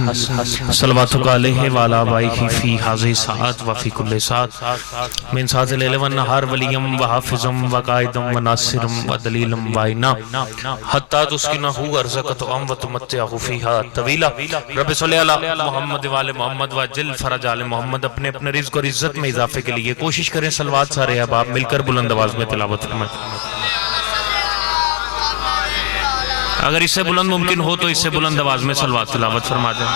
الحسن صلواتک علیہ وعلی آبائہ فی حاضر ساعت وفی کل ساعت من ساعت اللیل والنہار ولیم وحافظم وقائدم وناصرم ودلیلم وائنا حتی تسکنہ ارزقت ام وتمتعہ فیہا طویلا۔ رب صلی علی محمد وعلی محمد وجل فرج علی محمد۔ اپنے اپنے رزق اور عزت میں اضافے کے لیے کوشش کریں صلوات سارے احباب مل کر بلند آواز میں تلاوت فرمائیں۔ اگر اس سے بلند ممکن ہو تو اس سے بلند آواز میں صلوات تلاوت فرما دیں۔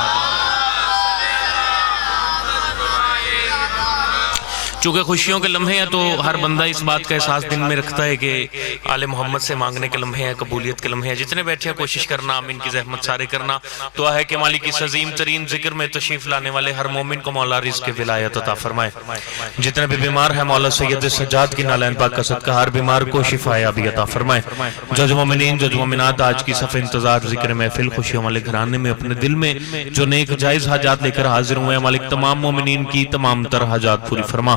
چونکہ خوشیوں کے لمحے ہیں تو ہر بندہ اس بات کا احساس دل میں رکھتا ہے کہ آل محمد سے مانگنے کے لمحے ہیں، قبولیت کے لمحے ہیں۔ جتنے بیٹھے ہیں کوشش کرنا آمین کی زحمت سارے کرنا۔ دعا ہے کہ مالک اس عظیم ترین ذکر میں تشریف لانے والے ہر مومن کو مولا رزق ولایت عطا فرمائے۔ جتنے بھی بیمار ہیں مولا سید سجاد کی نالین پاک کا صدقہ ہر بیمار کو شفا یابی عطا فرمائے۔ جو مومنین جو مومنات آج کی صف انتظار ذکر محفل خوشیوں والے گھرانے میں اپنے دل میں جو نیک جائز حاجات لے کر حاضر ہوئے ہیں مالک تمام مومنین کی تمام تر حاجات پوری فرما۔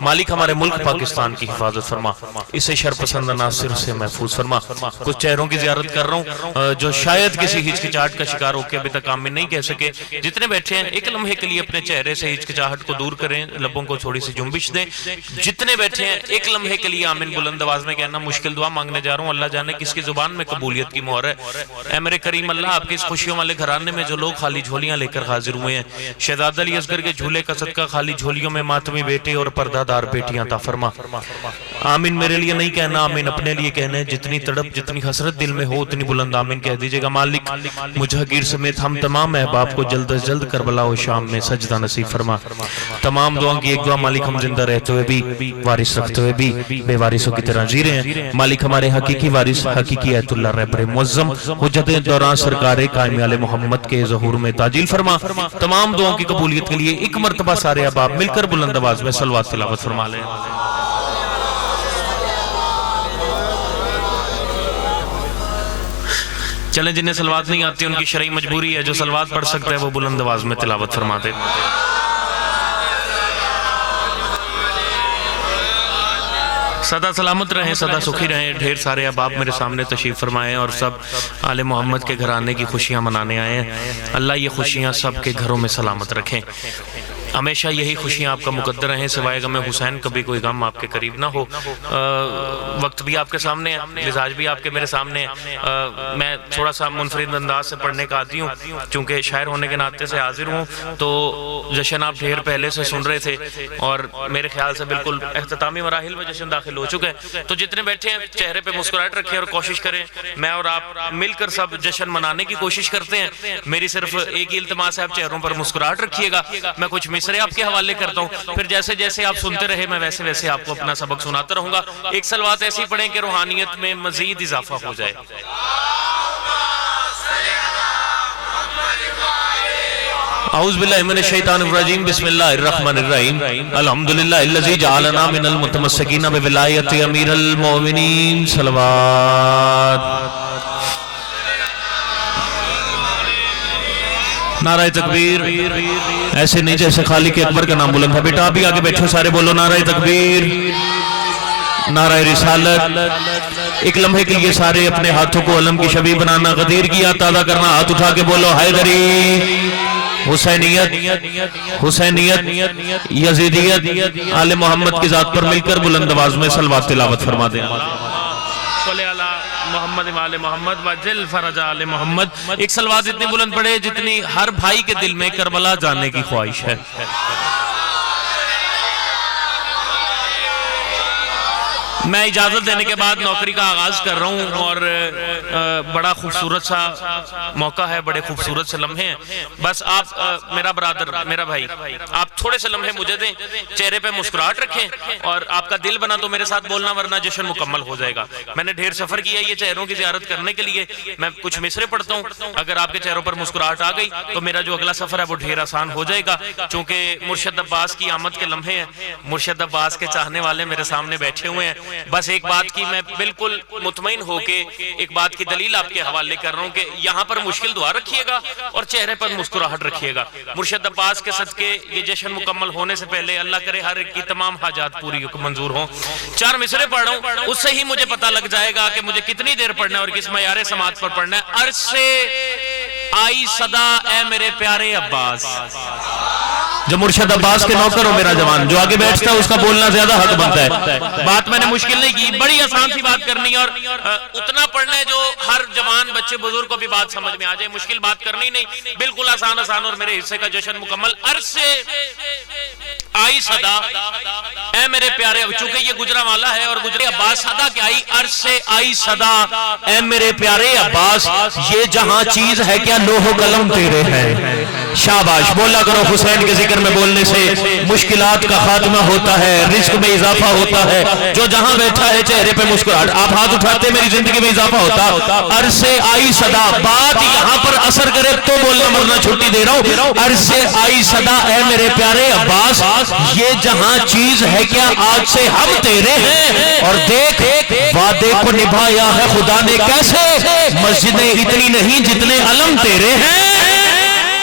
مالک ہمارے ملک پاکستان کی حفاظت فرما، اسے شر پسند عناصر سے محفوظ فرما۔ کچھ چہروں کی زیارت کر رہا ہوں جو شاید کسی ہچکچاہٹ کا شکار ہو کے ابھی تک آمین نہیں کہہ سکے۔ جتنے بیٹھے ہیں ایک لمحے کے لیے اپنے چہرے سے ہچکچاہٹ کو دور کریں، لبوں کو تھوڑی سی جنبش دیں۔ جتنے بیٹھے ہیں ایک لمحے کے لیے آمین بلند آواز میں کہنا۔ مشکل دعا مانگنے جا رہا ہوں، اللہ جانے کس کی زبان میں قبولیت کی مہر ہے۔ اے میرے کریم اللہ، آپ کے اس خوشیوں والے گھرانے میں جو لوگ خالی جھولیاں لے کر حاضر ہوئے ہیں، شہزادہ علی اصغر کے جھولے کا صدقہ خالی جھولیوں میں ماتمی بیٹے اور پردہ دار بیٹیاں عطا فرما۔ آمین میرے لیے نہیں کہنا، آمین اپنے لیے کہنا ہے۔ جتنی تڑپ جتنی حسرت دل میں ہو اتنی بلند آمین کہہ دیجئے گا۔ مالک مجھگیر سمیت ہم تمام احباب کو جلد از جلد کربلا و شام میں سجدہ نصیب فرما۔ تمام دعاوں کی ایک دعا مالک ہم زندہ رہتے ہوئے بھی وارث رکھتے ہوئے بھی بے وارثوں کی طرح جی رہے ہیں۔ مالک ہمارے حقیقی وارث حقیقی ایت اللہ رہبر معظم حجت دوران سرکار قائم آل محمد کے ظہور میں تاجیل فرما۔ تمام دعاوں کی قبولیت کے لیے ایک مرتبہ سارے احباب مل کر بلند آواز میں صلوات تلاوت فرما لیں۔ چلیں جنہیں صلوات نہیں آتی ان کی شرعی مجبوری ہے، جو صلوات پڑھ سکتا ہے وہ بلند آواز میں تلاوت فرماتے۔ سدا سلامت رہیں، سدا سکھی رہیں۔ ڈھیر سارے احباب میرے سامنے تشریف فرمائے اور سب آل محمد کے گھرانے کی خوشیاں منانے آئے ہیں۔ اللہ یہ خوشیاں سب کے گھروں میں سلامت رکھیں، ہمیشہ یہی خوشیاں آپ کا مقدر رہیں، سوائے غم حسین کبھی کوئی غم آپ کے قریب نہ ہو۔ وقت بھی آپ کے سامنے ہے، مزاج بھی آپ کے میرے سامنے ہے۔ میں تھوڑا سا منفرد انداز سے پڑھنے کا عادی ہوں، چونکہ شاعر ہونے کے ناطے سے حاضر ہوں، تو جشن آپ ڈھیر پہلے سے سن رہے تھے اور میرے خیال سے بالکل اختتامی مراحل میں جشن داخل ہو چکے ہیں۔ تو جتنے بیٹھے ہیں چہرے پہ مسکراہٹ رکھیں اور کوشش کریں میں اور آپ مل کر سب جشن منانے کی کوشش کرتے ہیں۔ میری صرف ایک ہی التماس ہے، آپ چہروں پر مسکراہٹ رکھیے گا۔ میں کچھ مصرے آپ کے حوالے کرتا ہوں، پھر جیسے جیسے آپ سنتے رہے میں ویسے ویسے آپ کو اپنا سبق سناتا رہوں گا۔ ایک صلوات ایسی پڑھیں کہ روحانیت میں مزید اضافہ ہو جائے۔ اعوذ باللہ من الشیطان الرجیم، بسم اللہ الرحمن الرحیم۔ الحمدللہ الذی جعلنا من المتمسکین بولایت امیر المومنین۔ صلوات۔ نعرہ تکبیر۔ ایسے نہیں جیسے خالق اکبر کا نام بلند تھا، بیٹا آپ بھی آگے بیٹھو سارے بولو نعرہ تکبیر، نعرہ رسالت۔ ایک لمحے کے لیے سارے اپنے ہاتھوں کو علم کی شبیہ بنانا، غدیر کی یاد تازہ کرنا، ہاتھ اٹھا کے بولو حیدری، حسینیت، حسینیت، یزیدیت، آل محمد کی ذات پر مل کر بلند آواز میں صلوات تلاوت فرما دیں۔ صلی اللہ محمد وآل محمد وجل فرج آل محمد۔ ایک صلوات اتنی بلند پڑھے جتنی ہر بھائی کے دل میں کربلا جانے کی خواہش ہے۔ میں اجازت دینے کے بعد نوکری کا آغاز کر رہا ہوں اور بڑا خوبصورت سا موقع ہے، بڑے خوبصورت سے لمحے ہیں۔ بس آپ میرا برادر، میرا بھائی، آپ تھوڑے سے لمحے مجھے دیں، چہرے پہ مسکراہٹ رکھیں اور آپ کا دل بنا تو میرے ساتھ بولنا ورنہ جشن مکمل ہو جائے گا۔ میں نے ڈھیر سفر کیا یہ چہروں کی زیارت کرنے کے لیے، میں کچھ مصرے پڑھتا ہوں، اگر آپ کے چہروں پر مسکراہٹ آ گئی تو میرا جو اگلا سفر ہے وہ ڈھیر آسان ہو جائے گا، چونکہ مرشد عباس کی آمد کے لمحے ہیں، مرشد عباس کے چاہنے والے میرے سامنے بیٹھے ہوئے ہیں۔ بس ایک بات کی میں بالکل مطمئن ہو کے ایک بات کی دلیل آپ کے حوالے کر رہا ہوں کہ یہاں پر مشکل دعا رکھیے گا اور چہرے پر مسکراہٹ رکھیے گا۔ مرشد عباس کے صدقے یہ جشن مکمل ہونے سے پہلے اللہ کرے ہر ایک کی تمام حاجات پوری منظور ہوں۔ چار مصرے پڑھ رہا ہوں، اس سے ہی مجھے پتہ لگ جائے گا کہ مجھے کتنی دیر پڑھنا ہے اور کس معیار سماعت پر پڑھنا ہے۔ عرش سے آئی صدا اے میرے پیارے عباس. جو مرشد عباس کے نوکر ہو میرا جوان، جو آگے بیٹھتا ہے اس کا بولنا زیادہ حق بنتا ہے. بات میں نے مشکل نہیں کی، بڑی آسان سی بات کرنی ہے اور اتنا پڑھنا ہے جو ہر جوان بچے بزرگ کو بھی بات سمجھ میں آ جائے. مشکل بات کرنی نہیں، بالکل آسان آسان. اور میرے حصے کا جشن مکمل. عرض سے آئی صدا اے میرے پیارے، چونکہ یہ گجرا والا ہے اور گجرے عباس صدا کیا آئی. عرض سے آئی صدا اے میرے پیارے عباس، یہ جہاں چیز ہے کیا لوح و قلم تیرے ہیں. شاباش، بولا کرو. حسین کے ذکر میں بولنے سے مشکلات کا خاتمہ ہوتا ہے، رزق میں اضافہ ہوتا ہے. جو جہاں بیٹھا ہے چہرے پہ مسکراہٹ. آپ ہاتھ اٹھاتے میری زندگی میں اضافہ ہوتا. عرض سے آئی صدا، بات یہاں پر اثر کرے تو بولنا مرنا چھٹی دے رہا ہوں. عرض سے آئی صدا اے میرے پیارے عباس، یہ جہاں چیز ہے کیا آج سے ہم تیرے ہیں. اور دیکھ وعدے کو نبھایا ہے خدا نے کیسے، مسجدیں اتنی نہیں جتنے علم تیرے ہیں.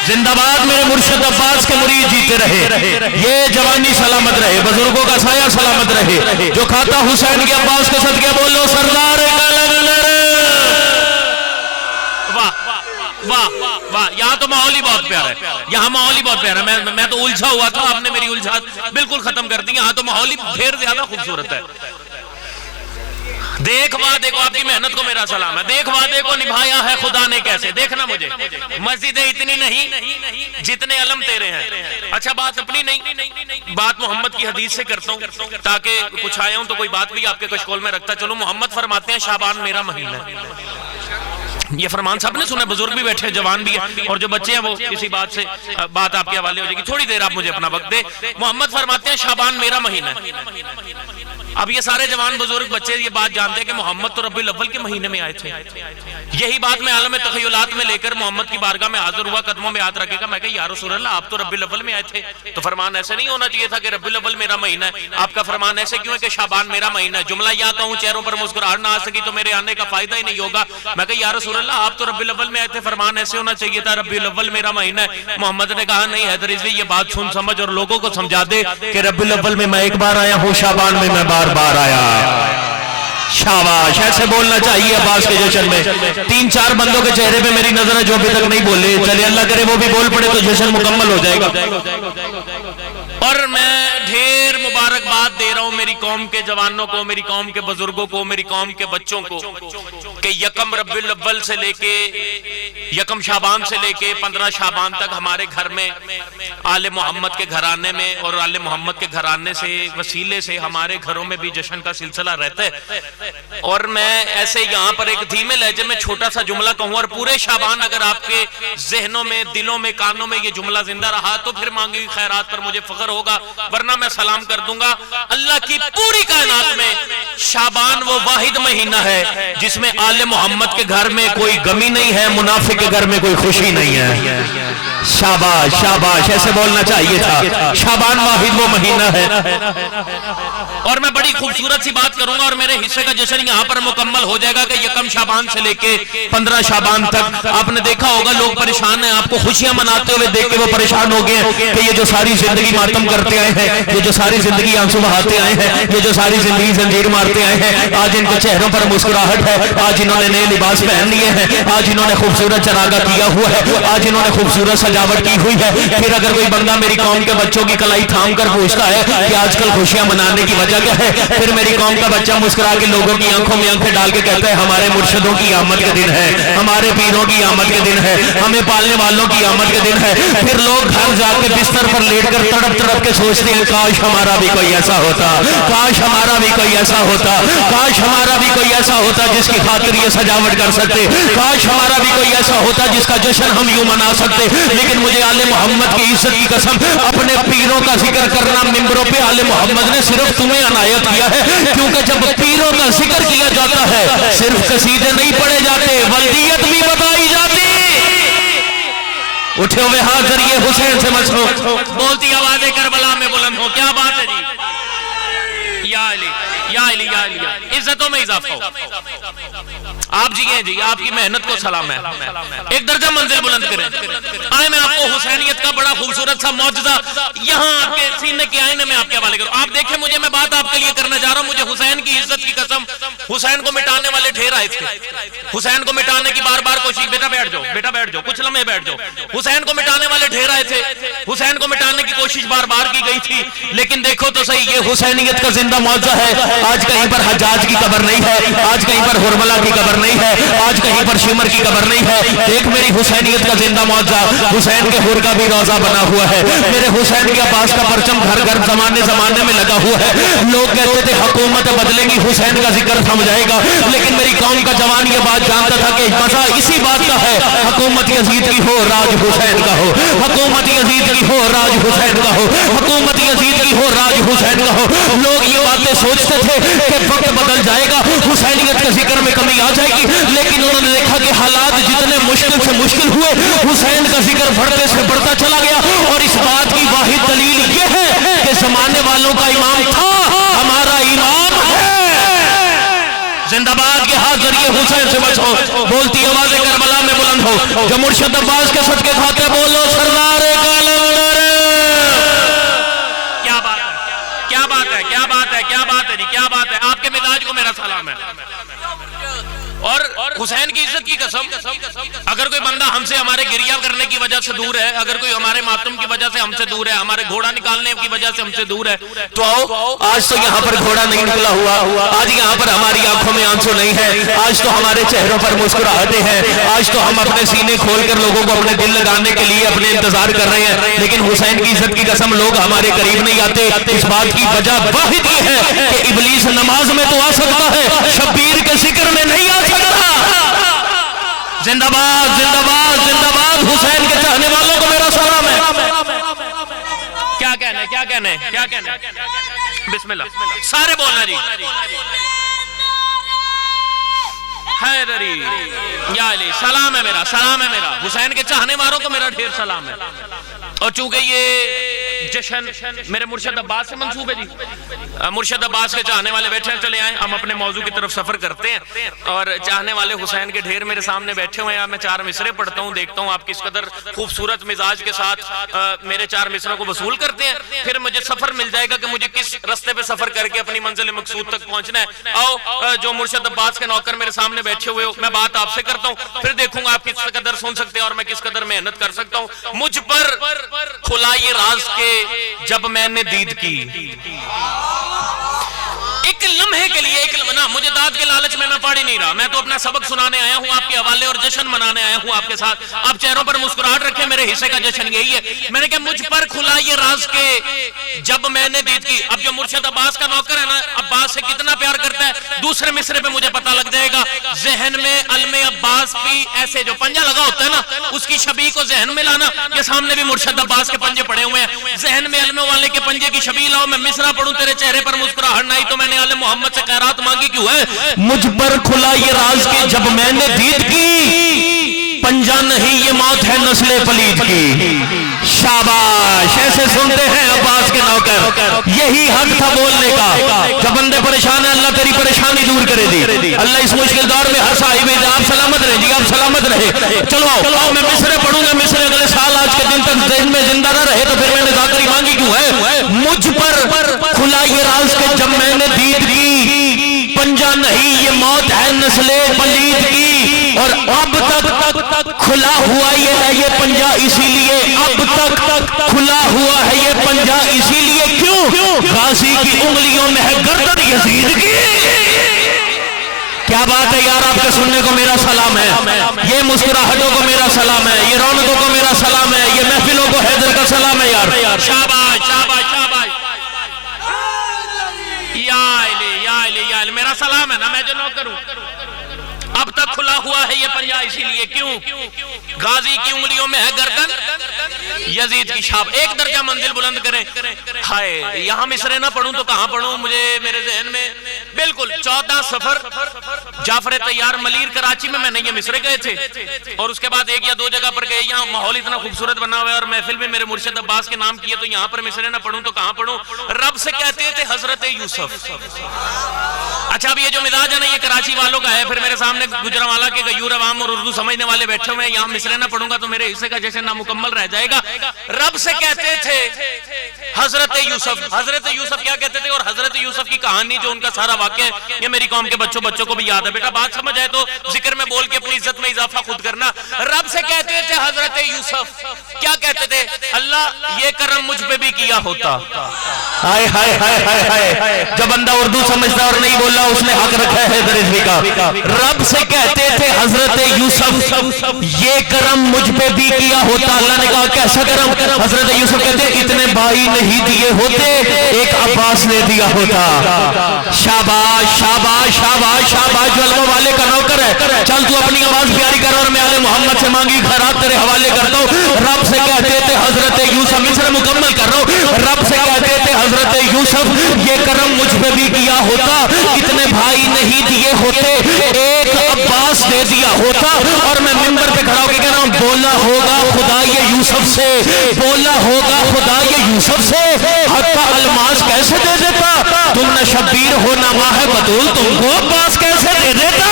زندہ باد میرے مرشد عباس کے مرید جیتے رہے، یہ جوانی سلامت رہے، بزرگوں کا سایہ سلامت رہے. جو کھاتا حسین کے عباس کے صدقے بولو سردار کلندر. واہ واہ واہ. یہاں تو ماحول ہی بہت پیارا ہے، یہاں ماحول ہی بہت پیارا ہے. میں تو الجھا ہوا تھا، آپ نے میری الجھات بالکل ختم کر دی. یہاں تو ماحول ہی ڈھیر زیادہ خوبصورت ہے. دیکھ وعدے کو، آپ کی محنت کو میرا سلام ہے. دیکھ وعدے کو نبھایا ہے خدا نے کیسے. دیکھنا مجھے، مسجدیں اتنی نہیں جتنے علم تیرے ہیں. اچھا بات اپنی نہیں، بات محمد کی حدیث سے کرتا ہوں تاکہ کچھ آیا ہوں تو کوئی بات بھی آپ کے کشکول میں رکھتا چلو. محمد فرماتے ہیں شعبان میرا مہینہ ہے. یہ فرمان صاحب نے سنا، بزرگ بھی بیٹھے، جوان بھی ہیں، اور جو بچے ہیں وہ کسی بات سے بات آپ کے حوالے ہو جائے گی. تھوڑی دیر آپ مجھے اپنا وقت دے. محمد فرماتے ہیں شعبان میرا مہینہ ہے. اب یہ سارے جوان بزرگ بچے یہ بات جانتے ہیں کہ محمد تو ربیع الاول کے مہینے میں آئے تھے. یہی بات میں عالم تخیلات میں لے کر محمد کی بارگاہ میں حاضر ہوا، قدموں میں ہاتھ رکھے گا. میں کہ یا رسول اللہ آپ تو ربیع الاول میں آئے تھے، تو فرمان ایسے نہیں ہونا چاہیے تھا کہ ربیع الاول میرا مہینہ ہے. آپ کا فرمان ایسے کیوں ہے کہ شعبان میرا مہینہ ہے. جملہ یا کہوں چہروں پر مسکراہٹ نہ آ سکی تو میرے آنے کا فائدہ ہی نہیں ہوگا. میں کہ یا رسول اللہ آپ تو ربیع الاول میں آئے تھے، فرمان ایسے ہونا چاہیے تھا ربیع الاول میرا مہینہ ہے. محمد نے کہا نہیں حیدر رضوی، یہ بات سن سمجھ اور لوگوں کو سمجھا دے کہ ربیع الاول میں ایک بار آیا ہوں، شعبان میں بار بار آیا. شاباش، ایسے بولنا چاہیے عباس کے جشن میں. 3-4 بندوں کے چہرے پہ میری نظر ہے جو ابھی تک نہیں بولے. چلے اللہ کرے وہ بھی بول پڑے تو جشن مکمل ہو جائے گا. اور میں ڈھیر مبارکباد دے رہا ہوں میری قوم کے جوانوں کو، میری قوم کے بزرگوں کو، میری قوم کے بچوں کو کہ یکم ربیع الاول سے لے کے یکم شعبان سے لے کے 15 شعبان تک ہمارے گھر میں آل محمد کے گھرانے میں اور آل محمد کے گھرانے سے وسیلے سے ہمارے گھروں میں بھی جشن کا سلسلہ رہتا ہے. اور میں ایسے یہاں پر ایک دھیمے لہجے میں چھوٹا سا جملہ کہوں، اور پورے شعبان اگر آپ کے ذہنوں میں، دلوں میں، کانوں میں یہ جملہ زندہ رہا تو پھر مانگی ہوئی خیرات پر مجھے فخر ہوگا، ورنہ میں سلام کر دوں گا. اللہ کی پوری کائنات میں شعبان وہ واحد مہینہ ہے جس میں آل محمد کے گھر میں کوئی غمی نہیں ہے، منافق کے گھر میں کوئی خوشی نہیں ہے. شاباش شاباش، ایسے بولنا چاہیے تھا. شعبان واحد وہ مہینہ ہے. اور میں بڑی خوبصورت سی بات کروں گا اور میرے حصے کا جشن یہاں پر مکمل ہو جائے گا کہ یکم شعبان سے لے کے 15 شعبان تک. آپ نے دیکھا ہوگا لوگ پریشان ہیں، آپ کو خوشیاں مناتے ہوئے دیکھ کے وہ پریشان ہو گئے ہیں کہ یہ جو ساری زندگی ماتم کرتے آئے ہیں، یہ جو ساری زندگی آنسو بہاتے آئے ہیں، یہ جو ساری زندگی زنجیر مارتے آئے ہیں، آج ان کے چہروں پر مسکراہٹ ہے. آج انہوں نے نئے لباس پہن لیے ہیں، آج انہوں نے خوبصورت چراغا کیا ہوا ہے، آج انہوں نے خوبصورت سجاوٹ کی ہوئی ہے. پھر اگر کوئی بندہ میری قوم کے بچوں کی کلائی تھام کر پوچھتا ہے کہ آج کل خوشیاں منانے کی وجہ کیا ہے، پھر میری قوم کا بچہ مسکرا کے لوگوں کی آنکھوں میں آنکھیں ڈال کے کہتا ہے ہمارے مرشدوں کی آمد کے دن ہے، ہمارے پیروں کی آمد کے دن ہے، ہمیں پالنے والوں کی آمد کے دن ہے. پھر لوگ گھر جا کے بستر پر لیٹ کر تڑپ تڑپ کے سوچتے ہیں کاش ہمارا بھی کوئی ایسا ہوتا، کاش ہمارا بھی کوئی ایسا ہوتا، کاش ہمارا بھی کوئی ایسا ہوتا جس کی خاطر یہ سجاوٹ کر سکتے، کاش ہمارا بھی کوئی ایسا ہوتا جس کا جشن ہم یوں منا سکتے. لیکن مجھے آل محمد کی عزت کی قسم اپنے پیروں کا ذکر کرنا ممبروں پہ آل محمد نے صرف تمہیں عنایت کیا ہے، کیونکہ جب پیروں کا ذکر کیا جاتا ہے صرف قصیدے نہیں پڑھے جاتے، ولدیت بھی بتائی جاتی. اٹھے ہوئے ہاتھ ذریعے حسین سے مسحو، بولتی آوازیں کربلا میں بلند ہو. کیا بات ہے جی، یا علی یا علی یا علی، عزتوں میں اضافہ ہو. آپ جیئے جی، آپ کی محنت کو سلام ہے، ایک درجہ منزل بلند کریں۔ آئے میں آپ کو حسینیت کا بڑا خوبصورت سا معجزہ یہاں آپ کے سینے کے آئینے میں آپ کے حوالے کروں۔ آپ دیکھیں مجھے، میں بات آپ کے لیے کرنا چاہ رہا ہوں، مجھے حسین کی عزت کی قسم، حسین کو مٹانے والے ڈھیر آئے تھے، حسین کو مٹانے کی بار بار کوشش، بیٹا بیٹھ جاؤ، بیٹا بیٹھ جاؤ، کچھ لمحے بیٹھ جاؤ، حسین کو مٹانے والے ڈھیر آئے تھے، حسین کو مٹانے کی کوشش بار بار کی گئی تھی، لیکن دیکھو تو صحیح، یہ حسینیت کا زندہ معجزہ ہے۔ آج کہیں پر حجاج کی قبر نہیں ہے، آج کہیں پر حرملہ کی قبر نہیں ہے، آج کہیں پر شمر کی قبر نہیں ہے۔ دیکھ میری حسینیت کا زندہ معجزہ، حسین کے حور کا بھی روضہ بنا ہوا ہے، میرے حسین کے عباس کا پرچم گھر گھر زمانے زمانے میں لگا ہوا ہے۔ لوگ کہتے تھے حکومت بدلیں گی، حسین کا ذکر تھم جائے گا، لیکن میری قوم کا جوان یہ بات جانتا تھا کہ مزہ اسی بات کا ہے، حکومت یزید کی ہو راج حسین کا ہو، حکومت یزید کی ہو راج حسین کا ہو، حکومت یزید کی ہو راج حسین کا ہو۔ لوگ یہ باتیں سوچتے تھے کہ وقت بدل جائے گا، حسینیت کے ذکر میں کمی آ جائے گی، لیکن انہوں نے دیکھا کہ حالات جتنے مشکل سے مشکل ہوئے، حسین کا ذکر بڑھتے سے بڑھتا چلا گیا، اور اس بات کی واحد دلیل یہ ہے کہ زمانے والوں کا امام تھا، ہمارا امام ہے۔ زندہ باد کے ہاتھ ذریعے حسین سے بچو، بولتی آوازیں کربلا میں بلند ہو، جو مرشد عباس کے صدقے کھاتے بولو سردار کلندر۔ کیا بات ہے، کیا بات ہے، کیا بات ہے، کیا بات ہے جی، کیا بات ہے، آپ کے مزاج کو میرا سلام ہے۔ اور حسین کی عزت کی قسم، اگر کوئی بندہ ہم سے ہمارے گریہ کرنے کی وجہ سے دور ہے، اگر کوئی ہمارے ماتم کی وجہ سے ہم سے دور ہے، ہمارے گھوڑا نکالنے کی وجہ سے ہم سے دور ہے، تو آؤ، آج تو یہاں پر گھوڑا نہیں نکلا ہوا، آج یہاں پر ہماری آنکھوں میں آنسو نہیں ہے، آج تو ہمارے چہروں پر مسکراہٹیں ہیں، آج تو ہم اپنے سینے کھول کر لوگوں کو اپنے دل لگانے کے لیے اپنے انتظار کر رہے ہیں، لیکن حسین کی عزت کی قسم لوگ ہمارے قریب نہیں آتے۔ اس بات کی وجہ واحد یہ ہے کہ ابلیس نماز میں تو آ سکتا ہے، شبیر کے ذکر میں نہیں آ سکتا۔ زندہ باد، زندہ باد، زندہ باد، حسین کے چاہنے والوں کو میرا سلام ہے۔ کیا کہنا ہے، کیا کہنا ہے، کیا کہنا ہے، بسم اللہ، سارے بولنا جی، حیدری یا علی، سلام ہے میرا، سلام ہے میرا، حسین کے چاہنے والوں کو میرا ڈھیر سلام ہے۔ اور چونکہ یہ جشن میرے مرشد عباس سے منسوب ہے جی، مرشد عباس کے چاہنے والے بیٹھے ہیں، چلے آئیں ہم اپنے موضوع کی طرف سفر کرتے ہیں، اور چاہنے والے حسین کے ڈھیر میرے سامنے بیٹھے ہوئے ہیں، میں 4 مصرے پڑھتا ہوں، دیکھتا ہوں آپ کس قدر خوبصورت مزاج کے ساتھ میرے 4 مصروں کو وصول کرتے ہیں، پھر مجھے سفر مل جائے گا کہ مجھے کس رستے پہ سفر کر کے اپنی منزل مقصود تک پہنچنا ہے۔ آؤ، جو مرشد عباس کے نوکر میرے سامنے بیٹھے ہوئے ہو، میں بات آپ سے کرتا ہوں، پھر دیکھوں گا آپ کس قدر سن سکتے ہیں اور میں کس قدر محنت کر سکتا ہوں۔ مجھ پر کھلا یہ راز کے جب میں نے دید کی، ایک لمحے کے لیے، ایک لمحہ، مجھے داد کے لالچ میں پڑھ ہی نہیں رہا، میں تو اپنا سبق سنانے آیا ہوں آپ کے حوالے اور جشن منانے آیا ہوں آپ کے ساتھ، آپ چہروں پر مسکراہٹ رکھیں، میرے حصے کا جشن یہی ہے۔ میں نے کہا مجھ پر کھلا یہ راز کے جب میں نے دید کی، اب جو مرشد عباس کا نوکر ہے نا، عباس سے کتنا پیار کرتا ہے، دوسرے مصرے پہ مجھے پتہ لگ جائے گا، ذہن میں علم عباس بھی ایسے جو پنجہ لگا ہوتا ہے نا، اس کی شبیہ کو ذہن میں لانا، کہ سامنے بھی مرشد عباس کے پنجے پڑے ہوئے ہیں، ذہن میں علم والے کے پنجے کی شبیہ لاؤ، میں مصرع پڑھوں، تیرے چہرے پر مسکراہٹ نہ آئی تو میں نے آل محمد سے خیرات مانگی کیوں ہے؟ مجھ پر کھلا یہ راز کہ جب میں نے دید کی، پنجہ نہیں یہ موت ہے نسل پلید کی۔ شاباش، ایسے سنتے ہیں عباس کے نوکر، یہی حق تھا بولنے کا، جب بندے پریشان ہیں اللہ تیری پریشانی دور کرے دی، اللہ اس مشکل دور میں ہر صاحب آپ سلامت رہے جی، آپ سلامت رہے۔ چلو آؤ، میں مصرے پڑھوں گا، مصرے اگلے سال آج کے دن تک ذہن میں زندہ نہ رہے تو پھر میں نے ذاکری مانگی کیوں ہے؟ مجھ پر کھلا یہ راز کہ جب میں نے دید کی، پنجہ نہیں یہ موت ہے نسل پلید کی، اور اب تک کھلا ہوا یہ ہے یہ پنجہ اسی لیے، اب تک کھلا ہوا ہے یہ پنجہ اسی لیے، کیوں؟ غازی کی انگلیوں میں ہے گردن یزید کی۔ کیا بات ہے یار، آپ کے سننے کو میرا سلام ہے، یہ مسکراہٹوں کو میرا سلام ہے، یہ رونقوں کو میرا سلام ہے، یہ محفلوں کو حیدر کا سلام ہے یار۔ شاباش شاباش شاباش، یا علی یا علی یا علی، میرا سلام ہے نا، میں جو نوکر ہوں، اب تک کھلا ہوا ہے یہ پنجہ اسی لیے، کیوں؟ غازی کی انگلیوں میں ہے گردن یزید کی چھاپ۔ ایک درجہ منزل بلند کریں، ہائے یہاں مصرے نہ پڑھوں تو کہاں پڑھوں؟ مجھے میرے ذہن میں بالکل 14 سفر جعفر طیار ملیر کراچی میں نے یہ مصرے گئے تھے، اور اس کے بعد 1 یا 2 جگہ پر گئے، یہاں ماحول اتنا خوبصورت بنا ہوا ہے اور محفل میں میرے مرشد عباس کے نام کیے، تو یہاں پر مصرے نہ پڑھوں تو کہاں پڑھوں؟ رب سے کہتے تھے حضرت یوسف، اچھا اب یہ جو مزاج ہے نا یہ کراچی والوں کا ہے. پھر میرے سامنے گجرانوالہ کے غیور عوام اور اردو سمجھنے والے بیٹھے ہوئے ہیں. یہاں مصرے نہ پڑھوں گا تو میرے حصے کا جشن نامکمل رہ جائے گا. رب سے کہتے تھے حضرت یوسف. حضرت یوسف کیا کہتے تھے؟ اور حضرت یوسف کی کہانی جو ان کا سارا واقعہ ہے یہ میری قوم کے بچوں کو بھی یاد ہے. بیٹا بات سمجھ آئے تو ذکر میں بول کے اپنی عزت میں اضافہ خود کرنا. رب سے کہتے تھے حضرت یوسف کیا کہتے تھے؟ اللہ یہ کرم مجھ پہ بھی کیا ہوتا. ہائے ہائے ہائے ہائے ہائے. جب بندہ اردو سمجھتا اور نہیں بولا اس نے حق رکھا ہے درجے کا. رب سے کہتے تھے حضرت یوسف یہ کرم مجھ پہ بھی کیا ہوتا. اللہ نے کہا کیسا کرم؟ حضرت یوسف کہتے ہیں اتنے بھائی نہیں دیے ہوتے ایک عباس نے دیا ہوتا. شاباش شاباش شاباش شاباش. جو علموں والے کا نوکر ہے چل تو اپنی آواز پیاری کر اور میں آل محمد سے مانگی خیرات تیرے حوالے کرتا ہوں. رب سے کہتے تھے حضرت یوسف مصر مکمل کر رہا ہوں. رب سے کہتے تھے حضرت یوسف یہ کرم مجھ پہ بھی کیا ہوتا اتنے بھائی نہیں دیے ہوتے ایک عباس دے دیا ہوتا. اور میں منبر پہ کھڑا ہو کے کہہ رہا ہوں بولا ہوگا خدا یہ یوسف سے, بولا ہوگا خدا یہ یوسف سے حق کا الماس کیسے دے دیتا. تم نہ شبیر ہو نہ ماہ بطول تم کو عباس کیسے دے دیتا.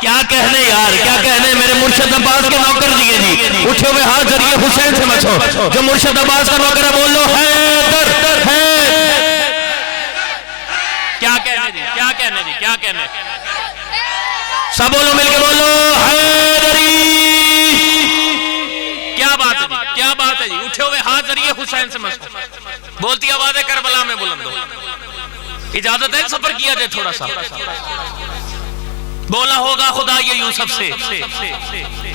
کیا کہنے یار کیا کہنے. میرے مرشد عباس کے نوکر دیے جی اٹھے ہوئے ہاتھ ذریعے حسین سے مچھو. جو مرشد عباس کا نوکر ہے بولو حیدر حیدر. کیا کہنے جی کیا کہنے جی کیا کہنے. سب بولو مل کے بولو حیدری. کیا بات ہے جی کیا بات ہے جی. اٹھے ہوئے ہاتھ ذریعے حسین سے مچھو. بولتی آواز ہے کربلا میں بلند ہو. اجازت ہے سفر کیا جائے تھوڑا سا. بولا ہوگا خدا یہ یوسف سے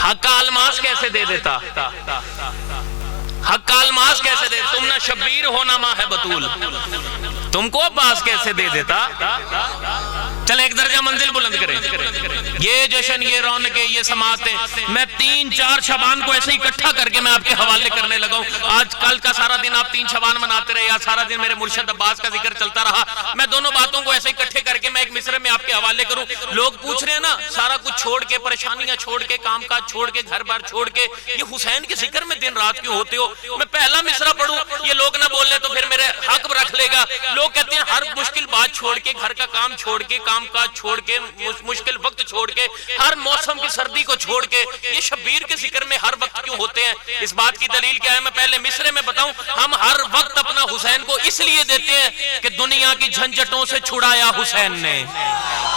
حق کا الماس کیسے دے دیتا. حق کا الماس کیسے دے. تم نہ شبیر ہو نہ ماہ بطول تم کو عباس کیسے دے دیتا. چلیں ایک درجہ منزل بلند کریں. یہ جشن یہ رونقیں یہ سماعتیں میں 3-4 شعبان کو ایسے اکٹھا کر کے میں آپ کے حوالے کرنے لگا ہوں. آج کل کا سارا دن آپ 3 شعبان مناتے رہے یا سارا دن میرے مرشد عباس کا ذکر چلتا رہا. میں دونوں باتوں کو ایسے اکٹھے کر کے میں ایک مصرے میں آپ کے حوالے کروں. لوگ پوچھ رہے ہیں نا سارا کچھ چھوڑ کے پریشانیاں چھوڑ کے کام کاج چھوڑ کے گھر بار چھوڑ کے یہ حسین کے ذکر میں دن رات کیوں ہوتے ہو. میں پہلا مصرع پڑھوں یہ لوگ نہ بول لے تو پھر میرے حق رکھ لے گا. لوگ کہتے ہیں ہر مشکل بات چھوڑ کے گھر کا کام چھوڑ کے کام کاج چھوڑ کے مشکل وقت چھوڑ کے ہر موسم کی سردی کو چھوڑ کے یہ شبیر کے ذکر میں ہر وقت کیوں ہوتے ہیں. اس بات کی دلیل کیا ہے میں پہلے مصرے میں بتاؤں. ہم ہر وقت اپنا حسین کو اس لیے دیتے ہیں کہ دنیا کی جھنجٹوں سے چھڑایا حسین نے.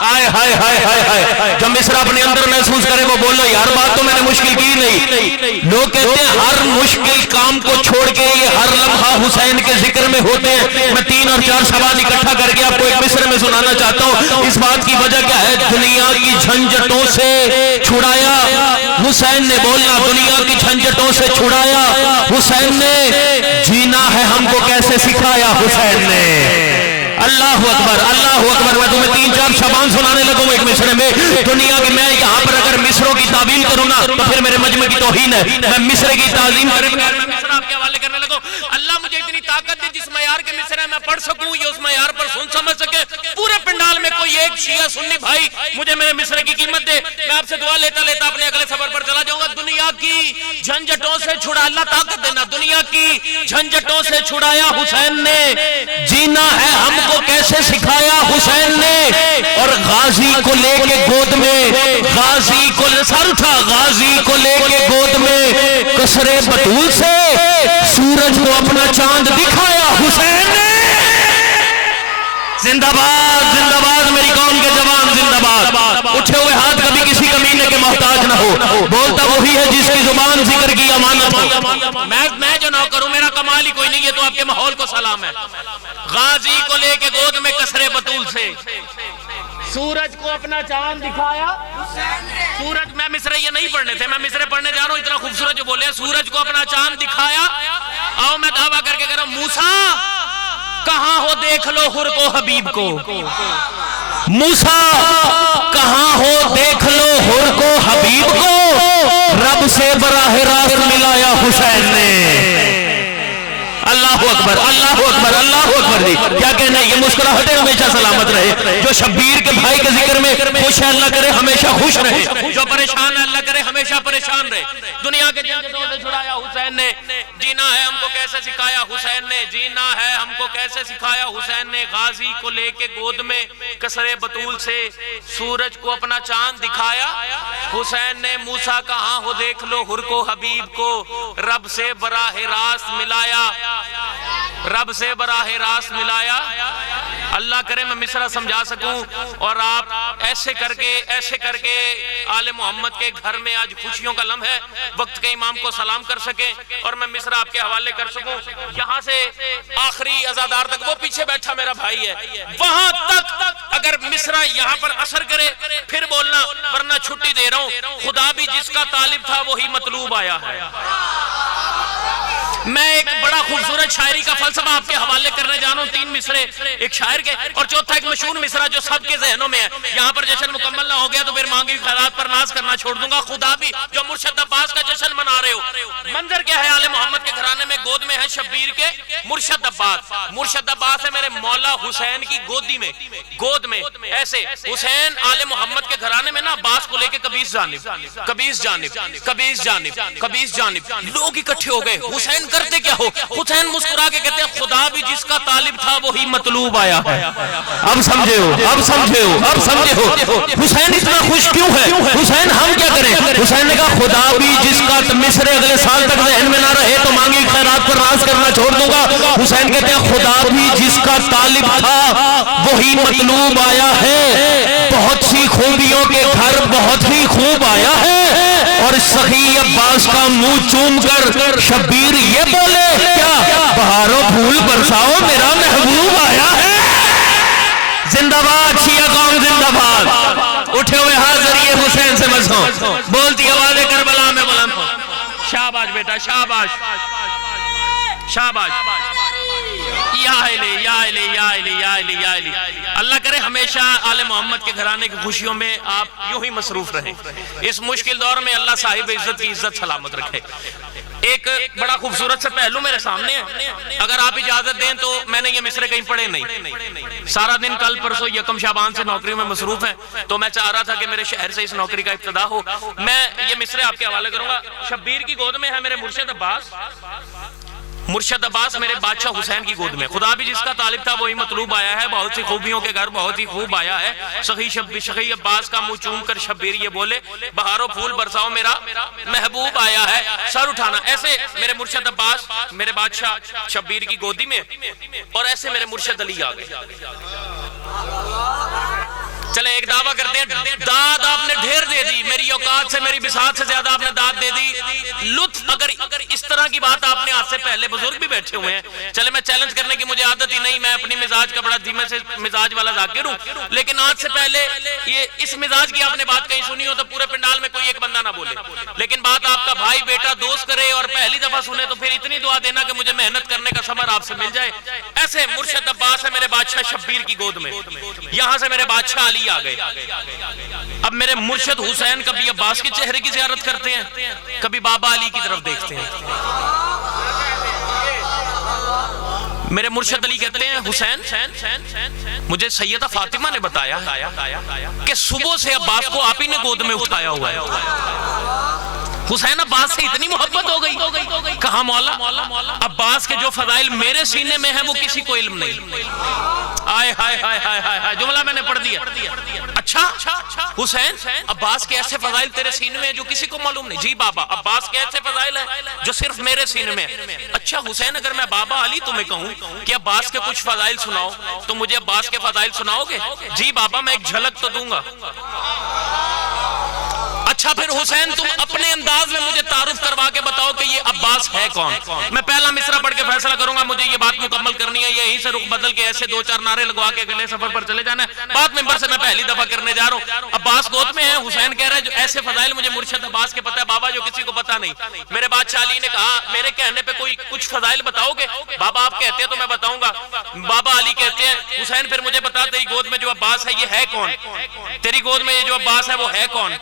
ہائے ہائے ہائے ہائے ہائے. جب مصرع اپنے اندر محسوس کرے وہ بولو یار بات تو میں نے مشکل کی نہیں. لوگ کہتے ہیں ہر مشکل کام کو چھوڑ کے یہ ہر لمحہ حسین کے ذکر میں ہوتے ہیں. میں 3 اور 4 شعبان اکٹھا کر کے آپ کو ایک مصرے میں سنانا چاہتا ہوں. اس بات کی وجہ کیا ہے؟ دنیا کی جھنجٹوں سے چھڑایا حسین نے. بولنا دنیا کی جھنجٹوں سے چھڑایا حسین نے. جینا ہے ہم کو کیسے سکھایا حسین نے. اللہ اکبر اللہ اکبر. میں تمہیں 3-4 شعبان سنانے لگوں ایک مصرے میں. دنیا کی میں یہاں پر اگر مصروں کی تعظیم کروں نا تو پھر میرے مجمع کی توہین ہے. میں مصرے کی تعظیم مصرع آپ کے حوالے کرنے لگوں. اللہ مجھے اتنی طاقت دے جس معیار کے مصرع میں پڑھ سکوں یہ اس معیار پر سن سمجھ سکے. پورے پنڈال میں کوئی ایک شیعہ سنی بھائی مجھے میرے مصرع کی قیمت دے. میں آپ سے دعا لیتا لیتا اپنے اگلے سفر پر چلا جاؤں گا. دنیا کی جھنجٹوں سے چھڑا اللہ طاقت دینا. دنیا کی جھنجٹوں سے چھڑایا حسین نے. جینا ہے ہم کو کیسے سکھایا حسین نے. اور غازی کو لے کے گود میں غازی کو سر تھا غازی کو لے کے گود میں کسرے بطول سے سورج کو اپنا چاند دکھایا حسین نے. زندہ باد زندہ باد میری قوم کے جوان زندہ باد. اٹھے ہوئے ہاتھ کبھی کسی کمینے کے محتاج نہ ہو. بولتا وہی ہے جس کی زبان ذکر کی امانت ہو. میں جو نہ کروں میرا کمال ہی کوئی نہیں. یہ تو آپ کے ماحول کو سلام ہے. غازی کو لے کے گود میں کسرے بطول سے سورج کو اپنا چاند دکھایا سورج. میں مصرے یہ نہیں پڑھنے تھے میں مصرے پڑھنے جا رہا ہوں. اتنا خوبصورت جو بولے سورج کو اپنا چاند دکھایا. آؤ میں دعویٰ کر کے کہہ رہا ہوں موسیٰ کہاں ہو دیکھ لو حر کو حبیب کو. موسیٰ کہاں ہو دیکھ لو حر کو حبیب کو. رب سے براہ راست ملایا حسین نے. اللہ اکبر اللہ اکبر اللہ اکبر. جی کیا کہنا ہے یہ مسکراہٹیں ہمیشہ سلامت رہے. جو شبیر کے بھائی کے ذکر میں خوش ہے اللہ کرے ہمیشہ خوش رہے. جو پریشان ہے اللہ کرے ہمیشہ پریشان رہے. دنیا کے جھنجٹوں سے چھڑایا حسین نے. جینا جینا ہے ہم کو کیسے سکھایا حسین نے، جینا ہے ہم کو کیسے سکھایا حسین نے، غازی کو لے کے گود میں کسرے بطول سے سورج کو اپنا چاند دکھایا حسین نے، موسیٰ کہاں ہو دیکھ لو ہر کو حبیب کو، رب سے براہ راست ملایا، رب سے براہ راست ملایا۔ اللہ کرے میں مصرع سمجھا سکوں اور آپ ایسے کر کے آل محمد کے گھر میں آج خوشیوں کا لمحہ ہے، وقت کے امام کو سلام کر سکیں اور میں مصرع آپ کے حوالے کر سکوں، یہاں سے آخری عزادار تک، وہ پیچھے بیٹھا میرا بھائی ہے، وہاں تک اگر مصرع یہاں پر اثر کرے پھر بولنا، ورنہ چھٹی دے رہا ہوں۔ خدا بھی جس کا طالب تھا وہی مطلوب آیا ہے۔ میں ایک بڑا خوبصورت شاعری کا فلسفہ آپ کے حوالے کرنے جا رہا ہوں، 3 مصرے ایک شاعر کے، اور چوتھا ایک مشہور مصرع جو سب کے ذہنوں میں ہے۔ یہاں پر جشن مکمل نہ ہو گیا تو پھر مانگی خیرات پر ناز کرنا چھوڑ دوں گا۔ خدا بھی جو مرشد عباس کا جشن منا رہے ہو، منظر کیا ہے؟ آل محمد کے گھرانے میں گود میں ہے شبیر کے مرشد عباس، مرشد عباس ہے میرے مولا حسین کی گودی میں، گود میں ایسے حسین آل محمد کے گھرانے میں نا عباس کو لے کے کبیس جانب، کبیس جانب، کبیس جانب، کبیس جانب، لوگ اکٹھے ہو گئے۔ حسین کرتے کیا ہو؟ حسین مسکرا کے کہتے ہیں خدا بھی جس کا طالب تھا وہی مطلوب آیا ہے۔ اب سمجھے ہو، اب سمجھے ہو، اب سمجھے ہو حسین اتنا خوش کیوں ہے؟ حسین ہم کیا کریں؟ حسین نے کہا خدا بھی جس کا مصرے اگلے سال تک ذہن میں نہ رہے تو مانگی خیرات پر راز کرنا چھوڑ دوں گا۔ حسین کہتے ہیں خدا بھی جس کا طالب تھا وہی مطلوب آیا ہے، بہت سی خوبیوں کے گھر بہت ہی خوب آیا ہے، اور سخی عباس کا منہ چوم کر شبیر یہ بولے کیا بہاروں پھول برساؤ میرا محبوب آیا ہے۔ زندہ باد شیعہ قوم، زندہ باد، اٹھے ہوئے حاضریے حسین سے مسوں، بولتی آوازیں کربلا میں بلند ہو۔ شاباش بیٹا، شاباش، شاباش، یا علی، یا علی، یا علی، یا علی، یا علی۔ اللہ کرے ہمیشہ آل محمد کے گھرانے کی خوشیوں میں آپ یوں ہی مصروف رہیں، اس مشکل دور میں اللہ صاحب عزت کی عزت سلامت رکھے۔ ایک بڑا خوبصورت سے پہلو میرے سامنے ہے، اگر آپ اجازت دیں تو میں نے یہ مصرے کہیں پڑھے نہیں، سارا دن کل پرسوں یکم شعبان سے نوکری میں مصروف ہیں، تو میں چاہ رہا تھا کہ میرے شہر سے اس نوکری کا ابتدا ہو۔ میں یہ مصرے آپ کے حوالے کروں گا۔ شبیر کی گود میں ہے میرے مرشد عباس، مرشد عباس میرے بادشاہ حسین کی گود میں، خدا بھی جس کا طالب تھا وہی مطلوب آیا ہے، بہت سی خوبیوں کے گھر بہت ہی خوب آیا ہے، سخی عباس کا منہ چوم کر شبیر یہ بولے بہاروں پھول برساؤ میرا محبوب آیا ہے۔ سر اٹھانا، ایسے میرے مرشد عباس میرے بادشاہ شبیر کی گودی میں، اور ایسے میرے مرشد علی آ گئے۔ چلیں ایک دعویٰ کرتے ہیں، داد آپ نے ڈھیر دے دی، میری اوقات سے میری بساط سے زیادہ آپ نے داد دے دی۔ لطف اگر اس طرح کی بات آپ نے آج سے پہلے، بزرگ بھی بیٹھے ہوئے ہیں، چلے میں چیلنج کرنے کی مجھے عادت ہی نہیں، میں اپنی مزاج کا بڑا دھیمے سے مزاج والا ذاکر ہوں، لیکن آج سے پہلے یہ اس مزاج کی آپ نے بات کہیں سنی ہو تو پورے پنڈال میں کوئی ایک بندہ نہ بولے، لیکن بات آپ کا بھائی بیٹا دوست کرے اور پہلی دفعہ سنے تو پھر اتنی دعا دینا کہ مجھے محنت کرنے کا صبر آپ سے مل جائے۔ ایسے مرشد عباس ہے میرے بادشاہ شبیر کی گود میں، یہاں سے میرے بادشاہ علی آ گئے۔ اب میرے مرشد حسین کبھی عباس کے چہرے کی زیارت کرتے ہیں، کبھی بابا علی کی طرف دیکھتے ہیں۔ میرے مرشد علی کہتے ہیں حسین مجھے سیدہ فاطمہ نے بتایا کہ صبح سے عباس کو آپ ہی نے گود میں اٹھایا ہوا ہے۔ حسین عباس سے اتنی محبت ہو گئی، کہا مولا عباس کے جو فضائل میرے سینے میں ہیں وہ کسی کو علم نہیں۔ آئے ہائے ہائے ہائے ہائے، جملہ میں نے پڑھ دیا۔ اچھا حسین عباس کے ایسے فضائل تیرے سینے میں ہیں جو کسی کو معلوم نہیں؟ جی بابا عباس کے ایسے فضائل ہیں جو صرف میرے سینے میں ہیں۔ اچھا حسین اگر میں بابا علی تمہیں کہوں کہ عباس کے کچھ فضائل سناؤ تو مجھے عباس کے فضائل سناؤ گے؟ جی بابا میں ایک جھلک تو دوں گا۔ اچھا پھر حسین تم اپنے انداز میں مجھے تعارف کروا کے بتاؤ کہ یہ عباس ہے کون؟ میں پہلا مصرع پڑھ کے فیصلہ کروں گا، مجھے یہ بات مکمل کرنی ہے، یہیں سے رخ بدل کے ایسے 2-4 نعرے لگوا کے اگلے سفر پر چلے جانا ہے۔ بات ممبر سے میں پہلی دفعہ کرنے جا رہا ہوں۔ عباس گود میں ہے، حسین کہہ رہا ہے جو ایسے فضائل مجھے مرشد عباس کے پتہ ہے بابا جو کسی کو پتہ نہیں۔ میرے بادشاہ علی نے کہا میرے کہنے پہ کوئی کچھ فضائل بتاؤ گے؟ بابا آپ کہتے ہیں تو میں بتاؤں گا۔ بابا علی کہتے ہیں حسین پھر مجھے بتا تیری گود میں جو عباس ہے یہ ہے کون؟ تیری گود میں یہ جو عباس ہے وہ ہے کون؟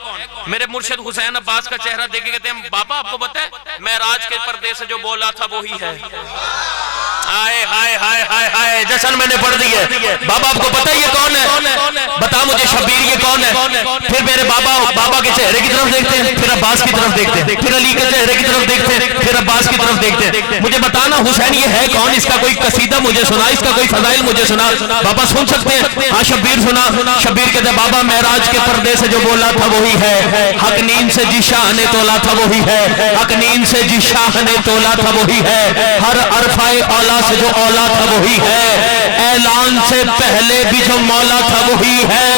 میرے مرشد حسین عباس کا چہرہ دیکھ کے کہتے ہیں بابا آپ کو پتہ ہے معراج کے پردے سے جو بولا تھا وہی ہے۔ آئے ہائے ہائے ہائے ہائے، جشن میں نے پڑھ دی ہے۔ بابا آپ کو پتہ ہے یہ کون ہے؟ بتا مجھے شبیر یہ کون ہے؟ پھر میرے بابا کے چہرے کی طرف دیکھتے ہیں، پھر عباس کی طرف دیکھتے ہیں، پھر علی کے چہرے کی طرف دیکھتے ہیں، پھر عباس عباس کی طرف دیکھتے ہیں، مجھے بتانا حسین یہ ہے کون، اس کا کوئی قصیدہ مجھے سنا، اس کا کوئی فضائل مجھے سنا۔ بابا سن سکتے ہیں؟ ہاں شبیر سنا۔ شبیر کہتے ہیں بابا معراج کے پردے سے جو بولا تھا وہی ہے، حق نیند سے جس شاہ نے تولا تھا وہی ہے، حق نیند سے جس شاہ نے تولا تھا وہی ہے، ہر عرفہ اولا سے جو اولا تھا وہی ہے، اعلان سے پہلے بھی جو مولا تھا وہی ہے،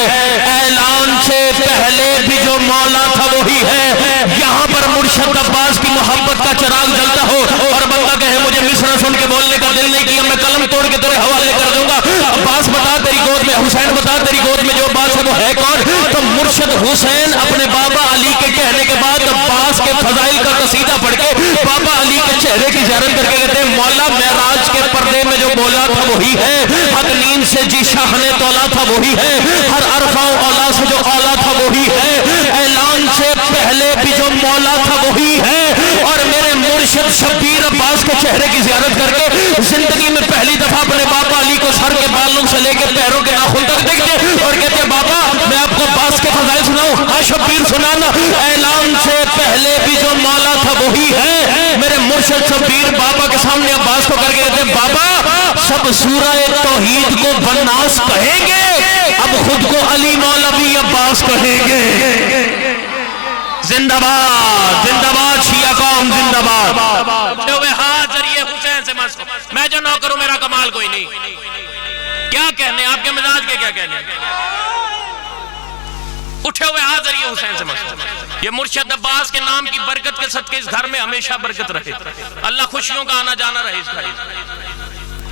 اعلان سے پہلے بھی جو مولا تھا وہی ہے۔ یہاں پر مرشد عباس کی محبت کا چراغ جلتا ہو اور بندہ کہے مجھے مصرع سن کے بولنے کا دل نہیں کیا، میں قلم توڑ کے تیرے حوالے کر دوں گا، عباس بتا تیری گود میں، حسین بتا تیری گود میں جو عباس ہے وہ ہے کون؟ تو مرشد حسین اپنے بابا علی کے کہنے کے بعد عباس کے فضائل کا قصیدہ پڑھ کے بابا علی کے چہرے کی زیارت کر کے کہتے ہیں مولا معراج کے پردے میں جو بولا تھا وہی ہے، حق نیند سے جس شاہ نے تولا تھا وہی ہے، ہر عرفہ اولا سے جو اولا تھا وہی ہے، اعلان سے پہلے بھی جو مولا تھا وہی ہے۔ اور میرے مرشد شبیر عباس کے چہرے کی زیارت کر کے زندگی میں پہلی دفعہ اپنے بابا علی کو سر کے بالوں سے لے کے پیروں کے ناخن تک دیکھتے اور کہتے بابا میں آپ کو عباس کے فضائل سناؤں؟ ہاں شبیر سنانا۔ اعلان سے پہلے بھی جو مولا تھا وہی ہے۔ میرے مرشد شبیر بابا کے سامنے عباس کو کر کے کہتے ہیں بابا سب سورہ توحید کو بناس کہیں گے، اب خود کو علی مولوی عباس کہیں گے۔ زندہ باد، زندہ باد شیعہ قوم، زندہ باد۔ اٹھے ہوئے ہاتھ ذریعے حسین سے مسکو، میں جو نہ کروں میرا کمال کوئی نہیں۔ کیا کہنے آپ کے مزاج کے، کیا کہنے؟ اٹھے ہوئے ہاتھ ذریعے حسین سے مسکو۔ یہ مرشد عباس کے نام کی برکت کے صدقے اس گھر میں ہمیشہ برکت رہے، اللہ خوشیوں کا آنا جانا رہے اس گھر میں۔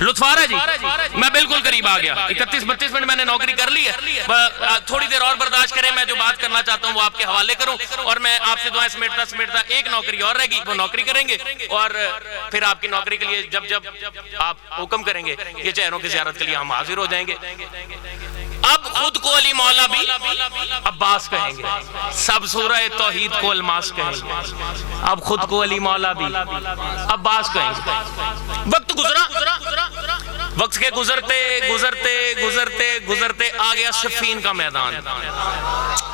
لطف آ رہا ہے جی؟ میں بالکل قریب آ گیا، 31-32 منٹ میں نے نوکری کر لی ہے، تھوڑی دیر اور برداشت کریں، میں جو بات کرنا چاہتا ہوں وہ آپ کے حوالے کروں، اور میں آپ سے دعائیں سمیٹتا ایک نوکری اور رہ گی، وہ نوکری کریں گے، اور پھر آپ کی نوکری کے لیے جب آپ حکم کریں گے یہ چہروں کی زیارت کے لیے ہم حاضر ہو جائیں گے۔ اب خود کو علی مولا بھی عباس کہیں گے، سب سورہ توحید کو الماس کہیں گے، اب خود کو علی مولا بھی عباس کہیں گے۔ وقت گزرا، وقت کے گزرتے گزرتے گزرتے گزرتے آ گیا صفین کا میدان۔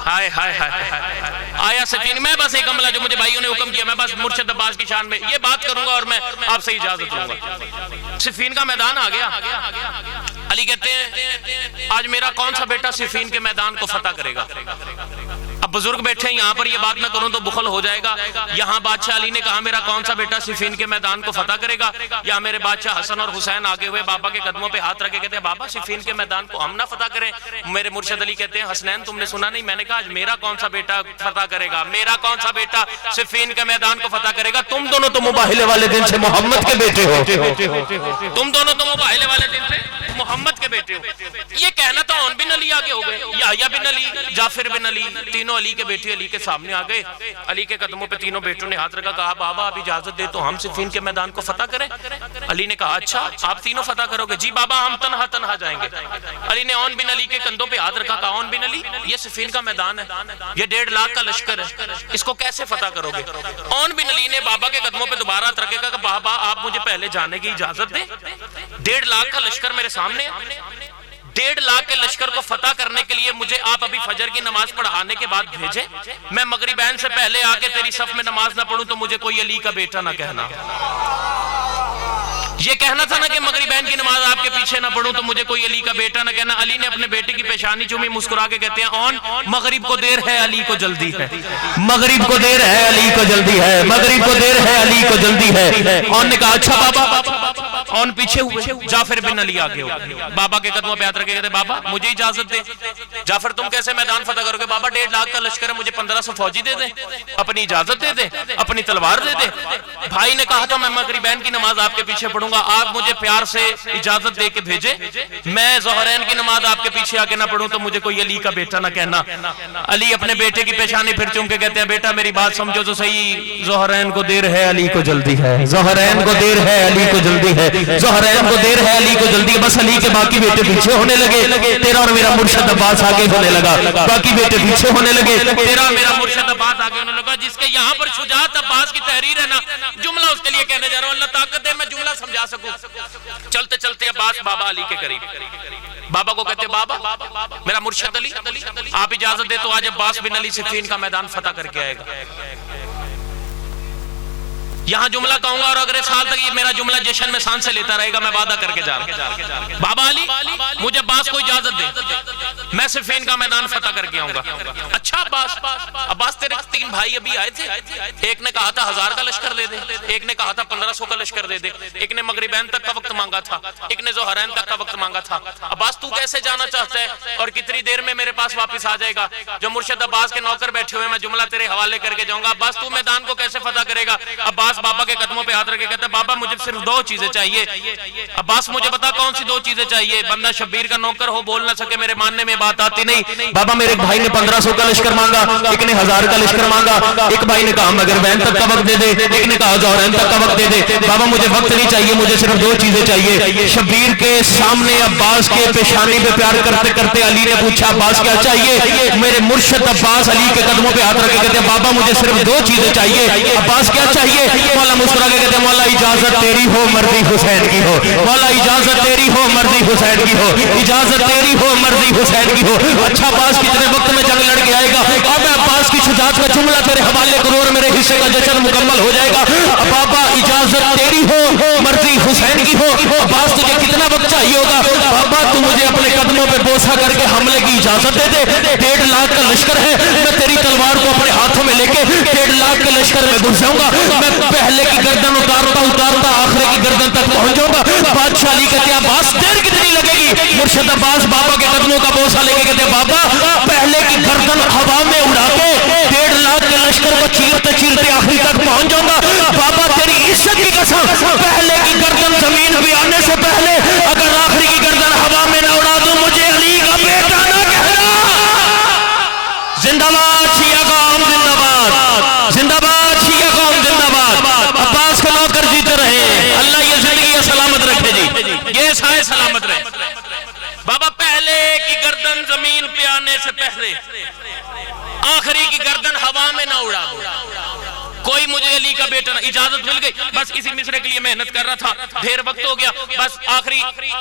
ہائے ہائے ہائے آیا صفین۔ میں بس ایک عملہ جو مجھے بھائیوں نے حکم کیا، میں بس مرشد عباس کی شان میں یہ بات کروں گا اور میں آپ سے اجازت لوں گا۔ صفین کا میدان آ گیا۔ علی کہتے ہیں آج میرا کون سا بیٹا صفین کے میدان کو فتح کرے گا؟ اب بزرگ بیٹھے ہیں یہاں پر، یہ بات نہ کروں تو بخل ہو جائے گا۔ یہاں بادشاہ علی نے کہا میرا کون سا بیٹا صفین کے میدان کو فتح کرے گا؟ یا میرے بادشاہ حسن اور حسین آگے ہوئے بابا کے قدموں پہ ہاتھ رکھے کہتے ہیں بابا صفین کے میدان کو ہم نہ فتح کریں؟ میرے مرشد علی کہتے ہیں حسنین تم نے سنا نہیں؟ میں نے کہا آج میرا کون سا بیٹا فتح کرے گا، میرا کون سا بیٹا صفین کے میدان کو فتح کرے گا؟ تم دونوں تو مباہلے والے دن سے محمد کے بیٹے ہو، تم دونوں تو مباہلے والے دن سے محمد کے بیٹے ہو۔ یہ کہنا تو عون بن علی آگے ہو گئے، یحییٰ بن علی، جعفر بن علی، تینوں علی کے بیٹے علی کے سامنے آ گئے۔ علی کے قدموں پہ تینوں بیٹوں نے ہاتھ رکھا، کہا بابا اب اجازت دے تو ہم صفین کے میدان کو فتح کریں؟ علی نے کہا اچھا آپ تینوں فتح کرو گے؟ جی بابا ہم تنہا تنہا جائیں گے۔ علی نے عون بن علی کے کندھوں پہ ہاتھ رکھا، کہا عون بن علی یہ صفین کا میدان ہے، یہ 1.5 لاکھ کا لشکر ہے، اس کو کیسے فتح کرو گے؟ عون بن علی نے بابا کے قدموں پہ دوبارہ ہاتھ رکھے، کہا بابا آپ مجھے پہلے جانے کی اجازت دیں، 1.5 لاکھ کا لشکر میرے سامنے ہے، 1.5 لاکھ کے لشکر کو فتح کرنے کے لیے مجھے آپ ابھی فجر کی نماز پڑھانے کے بعد بھیجیں، میں مغربین سے پہلے آ کے تیری صف میں نماز نہ پڑھوں تو مجھے کوئی علی کا بیٹا نہ کہنا۔ یہ کہنا تھا نا کہ مغربین کی نماز آپ کے پیچھے نہ پڑھوں تو مجھے کوئی علی کا بیٹا نہ کہنا۔ علی نے اپنے بیٹے کی پیشانی چومی، مسکرا کے کہتے ہیں اون مغرب کو دیر ہے علی کو جلدی ہے، مغرب کو دیر ہے علی کو جلدی ہے، مغرب کو دیر ہے علی کو جلدی ہے۔ اون نے کہا اچھا بابا۔ اون پیچھے ہوئے، جعفر بن علی آگے ہوئے، بابا کے قدموں پہ ہاتھ رکھے کہتے بابا مجھے اجازت دے۔ جعفر تم کیسے میدان فتح کرو گے؟ بابا 1.5 لاکھ کا لشکر ہے، مجھے 1500 فوجی دے دیں، اپنی اجازت دے دیں، اپنی تلوار دے دیں۔ بھائی نے کہا تھا میں مغربین کی نماز آپ کے پیچھے پڑھوں گا، آپ مجھے پیار سے اجازت دے کے بھیجے، میں ظہرین کی نماز آپ کے پیچھے آ کے نہ پڑھوں تو مجھے کوئی علی کا بیٹا نہ کہنا۔ علی اپنے بیٹے کی پیشانی پھر چوم کے کہتے ہیں بیٹا میری بات سمجھو تو صحیح، ظہرین کو دیر ہے علی کو جلدی ہے، ظہرین کو دیر ہے علی کو جلدی ہے، ظہرین کو دیر ہے علی کو جلدی ہے۔ بس علی کے باقی بیٹے پیچھے ہونے لگے، تیرا اور میرا مرشد عباس آگے ہونے لگا، باقی بیٹے پیچھے ہونے لگے، تیرا اور میرا مرشد عباس آگے ہونے لگا۔ جس کے یہاں پر شجاعت عباس کی تحریر ہے نا، جملہ اس کے لیے کہنے جا رہا ہوں، اللہ طاقت دے میں جملہ سمجھا سکوں۔ چلتے چلتے عباس بابا علی کے قریب، بابا کو کہتے بابا میرا مرشد علی آپ اجازت دے تو آج عباس بن علی صفین کا میدان فتح کر کے آئے گا۔ یہاں جملہ کہوں گا اور اگلے سال تک یہ میرا جملہ جشن میں سان سے لیتا رہے گا، میں وعدہ کر کے جا رہا ہوں۔ بابا علی مجھے عباس کو اجازت دے، میں صفین کا میدان فتح کر کے آؤں گا۔ اچھا عباس تیرے 3 بھائی ابھی آئے تھے، ایک نے کہا تھا 1000 کا لشکر دے دے، ایک نے کہا تھا 1500 کا لشکر دے دے، ایک نے مغربین تک کا وقت مانگا تھا، ایک نے ظہرین تک کا وقت مانگا تھا۔ عباس تو کیسے جانا چاہتا ہے اور کتنی دیر میں میرے پاس واپس آ جائے گا؟ جو مرشد عباس کے نوکر بیٹھے ہوئے میں جملہ تیرے حوالے کر کے جاؤں گا۔ عباس تو میدان کو کیسے فتح کرے گا؟ عباس بابا کے قدموں پہ ہاتھ رکھ کے کہتا ہے بابا مجھے صرف 2 چیزیں چاہیے۔ عباس مجھے بتا کون سی 2 چیزیں چاہیے؟ بندہ شبیر کا نوکر ہو، بول نہ سکے، میرے ماننے میں بات آتی نہیں۔ بابا میرے بھائی نے 1500 کا لشکر مانگا، ایک نے 1000 کا لشکر مانگا، ایک بھائی نے کہا مغربین تک کا وقت دے دے، ایک نے کہا ظہرین تک کا وقت دے دے۔ بابا مجھے وقت نہیں چاہیے، مجھے صرف 2 چیزیں چاہیے۔ شبیر کے سامنے عباس کے پیشانی پہ پیار کرتے کرتے علی نے پوچھا عباس کیا چاہیے؟ میرے مرشد عباس علی کے قدموں پہ ہاتھ رکھ کے کہتے ہیں بابا مجھے صرف 2 چیزیں چاہیے۔ عباس کیا چاہیے؟ مولا مسکرا کے کہتے ہیں مولا اجازت تیری ہو مرضی حسین کی ہو، مولا اجازت تیری ہو مرضی حسین کی ہو، اجازت تیری ہو مرضی حسین کی ہو۔ اچھا عباس کتنے وقت میں جنگ لڑ کے آئے گا؟ اب میں عباس کی شجاعت کا جملہ تیرے حوالے کروں اور میرے حصے کا جشن مکمل ہو جائے گا۔ بابا اجازت تیری ہو مرضی حسین کی ہو۔ عباس تجھے کتنا وقت چاہیے ہوگا؟ بابا تو مجھے اپنے قدموں پہ بوسہ کر کے حملے کی اجازت دے دے، 1.5 لاکھ کا لشکر ہے، میں تیری تلوار کو اپنے ہاتھوں میں لے کے 1.5 لاکھ کے لشکر میں گھس جاؤں گا، میں پہلے کی گردن اتارتا آخرے کی گردن تک پہنچ جاؤں گا۔ بادشاہ علی کہتے ہیں عباس دیر کتنی لگے گی؟ مرشد عباس بابا کے قدموں کا بوسہ لے کے کہتے ہیں بابا پہلے کی گردن ہوا میں اڑا کے 1.5 لاکھ کے لشکر کو چیرتے چیرتے آخری تک پہنچ جاؤں گا۔ بابا تیری عزت کی قسم پہلے کی گردن زمین پہ آنے سے پہلے اگر آخری کی گردن ہوا میں نہ اڑا دوں مجھے علی کا بیٹا نہ کہنا۔ زندہ باد شیعہ قوم، زندہ باد، زندہ باد شیعہ قوم، زندہ باد۔ عباس کا نوکر جیتے رہے، اللہ یہ زندگی سلامت رکھے جی، یہ سائے سلامت رہے۔ بابا پہلے کی گردن زمین پہ آنے سے پہلے آخری کی گردن ہوا میں نہ اڑا دو، کوئی مجھے علی کا بیٹا نہ۔ اجازت مل گئی، بس اسی مصرے کے لیے محنت کر رہا تھا، ڈھیر وقت ہو گیا، بس آخری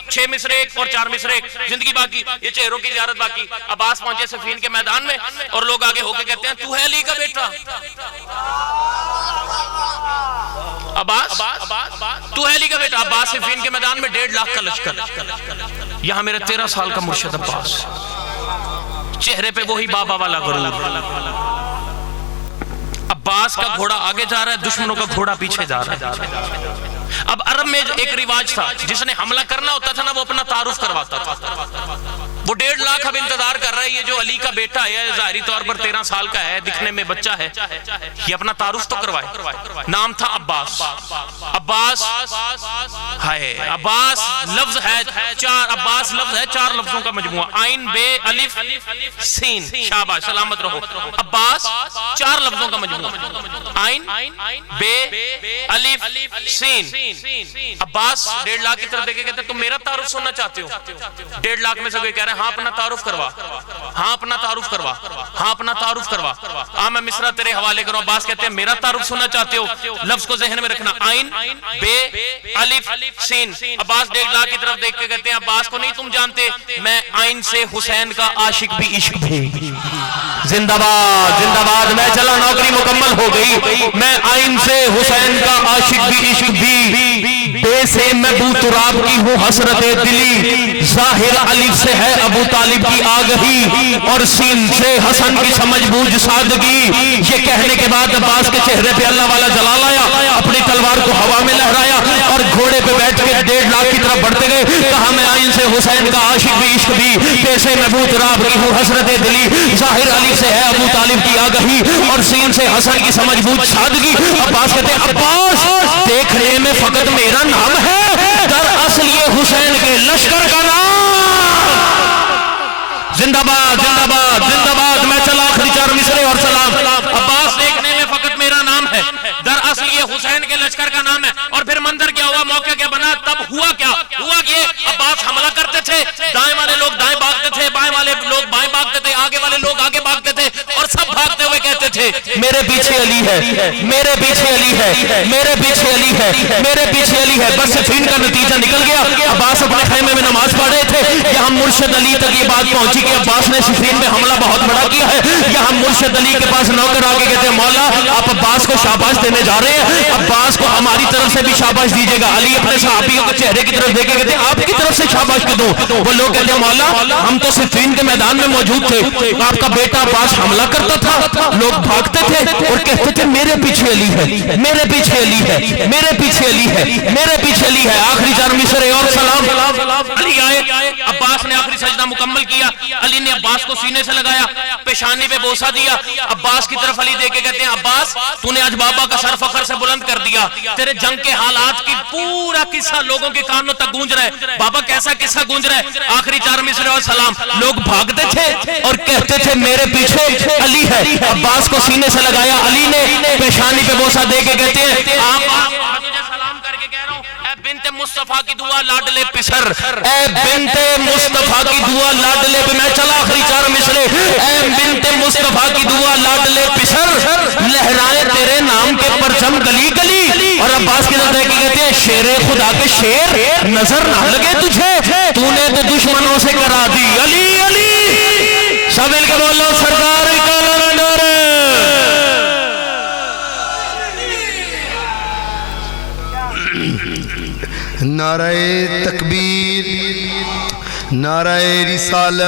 6 مصرے اور 4 مصرے زندگی باقی، یہ چہروں کی زیارت باقی۔ عباس پہنچے صفین کے میدان میں اور لوگ آگے ہو کے کہتے ہیں تو ہے علی کا بیٹا؟ عباس تو ہے علی کا بیٹا؟ عباس صفین کے میدان میں 1.5 لاکھ کا لشکر، یہاں میرا 13 سال کا مرشد عباس، چہرے پہ وہی بابا والا غرور۔ عباس کا گھوڑا آگے جا رہا ہے، دشمنوں کا گھوڑا پیچھے جا رہا ہے۔ اب عرب میں ایک رواج تھا، جس نے حملہ کرنا ہوتا تھا نا وہ اپنا تعارف کرواتا تھا۔ وہ 1.5 لاکھ اب انتظار کر رہا ہے، یہ جو علی کا بیٹا ہے ظاہری طور پر 13 سال کا ہے، دکھنے میں بچہ ہے، یہ اپنا تعارف تو کروائے۔ نام تھا عباس۔ عباس ہے، عباس لفظ ہے 4، عباس لفظ ہے 4 لفظوں کا مجموعہ، عین بے الف سین، شاباش سلامت رہو۔ عباس 4 لفظوں کا مجموعہ، عین بے الف سین۔ عباس 1.5 لاکھ کی طرف دیکھے کہتے تم میرا تعارف سننا چاہتے ہو؟ 1.5 لاکھ میں سے کوئی کہہ رہا ہے ہاں اپنا تعارف کروا، ہاں اپنا تعارف کروا، ہاں اپنا تعارف کروا۔ میں مصرع تیرے حوالے کروں۔ عباس کہتے ہیں میرا تعارف سننا چاہتے ہو؟ لفظ کو ذہن میں رکھنا، عین بے الف سین۔ عباس 1.5 لاکھ کی طرف دیکھ کے کہتے ہیں عباس کو نہیں تم جانتے، میں عین سے حسین کا عاشق بھی عشق بھی۔ زندہ باد، زندہ باد، میں چلا نوکری مکمل ہو گئی، میں عین سے حسین کا عاشق بھی عشق بھی، بے سے میں ابو تراب کی ہوں حسرت دلی، ظاہر الف سے ہے ابو طالب کی آگہی، اور سین سے حسن کی سمجھ بوجھ سادگی۔ یہ کہنے کے بعد عباس کے چہرے پہ اللہ والا جلال آیا، اپنی تلوار کو ہوا میں لہرایا اور گھوڑے پہ بیٹھ کے 1.5 لاکھ کی طرف بڑھتے گئے، کہا میں عین سے حسین کا عاشق بھی عشق بھی، بے سے میں ابو تراب کی ہوں حسرت دلی، ظاہر الف سے ہے ابو طالب کی آگہی، اور سین سے حسن کی سمجھ بوجھ سادگی۔ عباس کہتے ہیں عباس دیکھنے میں فقط میرا نام ہے، در اصل یہ حسین کے لشکر کا نام۔ زندہ باد، زندہ باد، زندہ باد، میں چلا آخری 4 مصرے اور سلام۔ عباس دیکھنے میں فقط میرا نام ہے، در اصل یہ حسین کے لشکر کا نام ہے۔ اور پھر منظر کیا ہوا، موقع کیا بنا، تب ہوا کیا ہوا یہ عباس حملہ کرتے تھے، دائیں والے لوگ دائیں بھاگتے تھے، بائیں والے لوگ بائیں بھاگتے تھے، آگے والے لوگ آگے بھاگتے تھے، اور سب بھاگتے ہوئے کہتے تھے میرے پیچھے علی ہے، میرے پیچھے علی ہے، میرے پیچھے علی ہے، میرے پیچھے علی ہے۔ بس صفین کا نتیجہ نکل گیا۔ عباس اپنے خیمے میں نماز پڑھ رہے تھے، یہاں مرشد علی تک یہ بات پہنچی کہ عباس نے صفین میں حملہ بہت بڑا کیا ہے۔ یہاں مرشد علی کے پاس نوکر آ کے کہتے ہیں مولا آپ عباس کو شاباش دینے جا رہے ہیں، عباس کو ہماری طرف سے بھی شاباش دیجیے گا۔ علی اپنے صحابیوں کے چہرے کی طرف دیکھے کہتے ہیں آپ کی طرف سے شاباش کیوں دوں؟ وہ لوگ کہتے ہیں مولا ہم تو صفین کے میدان میں موجود تھے، آپ کا بیٹا عباس حملہ کرتا تھا، لوگ بھاگتے تھے اور کہتے تھے میرے پیچھے علی ہے، میرے پیچھے علی ہے، میرے پیچھے علی ہے، میرے پیچھے علی ہے۔ آخری 4 مصرے اور سلام۔ علی آئے، عباس نے آخری سجدہ مکمل کیا، علی نے عباس کو سینے سے لگایا، پیشانی پہ بوسہ دیا، عباس کی طرف علی دیکھ کے کہتے ہیں عباس تو نے آج بابا کا سر فخر سے بلند کر دیا، تیرے جنگ کے حالات کی پورا قصہ لوگوں کے کانوں تک گونج رہا ہے۔ بابا کیسا قصہ گونج رہا ہے؟ آخری 4 مصرے اور سلام۔ لوگ بھاگتے تھے اور کہتے تھے میرے پیچھے علی ہے، عباس کو سینے سے لگایا، علی نے پیشانی پہ بوسہ دے کے کہتے ہیں آپ تجھے سلام کر کے کہہ رہا ہوں اے بنت مصطفیٰ کی دعا لاڈلے پسر، اے بنت مصطفیٰ کی دعا لاڈلے پہ میں چلا آخری 4 مصرے، اے بنت مصطفیٰ کی دعا لاڈلے پسر، لہرائے تیرے نام کے پرچم گلی گلی۔ اور عباس کی طرف دیکھ کے کہتے ہیں شیر خدا کے شیر نظر نہ لگے تجھے، تو نے تو دشمنوں سے کرا دی علی علی۔ سب مل کے بولو سردار کالا نعرہ، نعرہ تکبیر، نعرہ رسالت۔